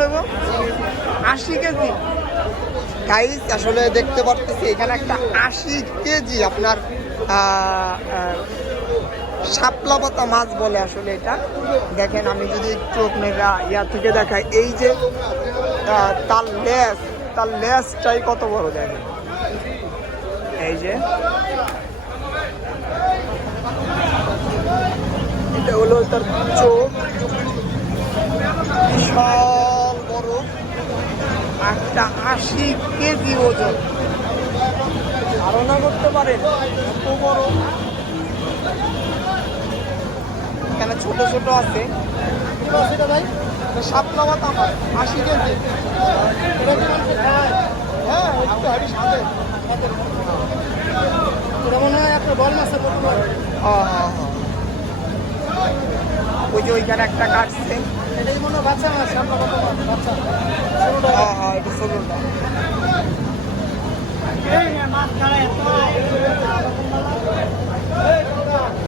নেব। আশি KG. Guys আসলে দেখতে পারতেছি, এখানে একটা আশি কেজি আপনার শাপলা পাতা মাছ বলে আসলে এটা। দেখেন, আমি যদি একটু আপনারা ইয়া থেকে দেখাই, এই যে তার লেস, তার লেসটাই কত বড় দেখেন। এই যে, এটা হলো তার চোখ। একটা আশি কেজি ওজন। ধারণা করতে পারেন এত বড়। এখানে ছোট ছোট আছে। সেটা ভাই সাপলা মাছ আমার আশি কেজি। এটা কি মানুষে খায়? হ্যাঁ। মনে হয় একটা বল মাছের মতো হ্যাঁ, হ্যাঁ। ওই যে ওইখানে একটা কাটছে। এটাই মনে হয় বাচ্চা মাছ সাপলা কত মাছ বাচ্চা। হ্যাঁ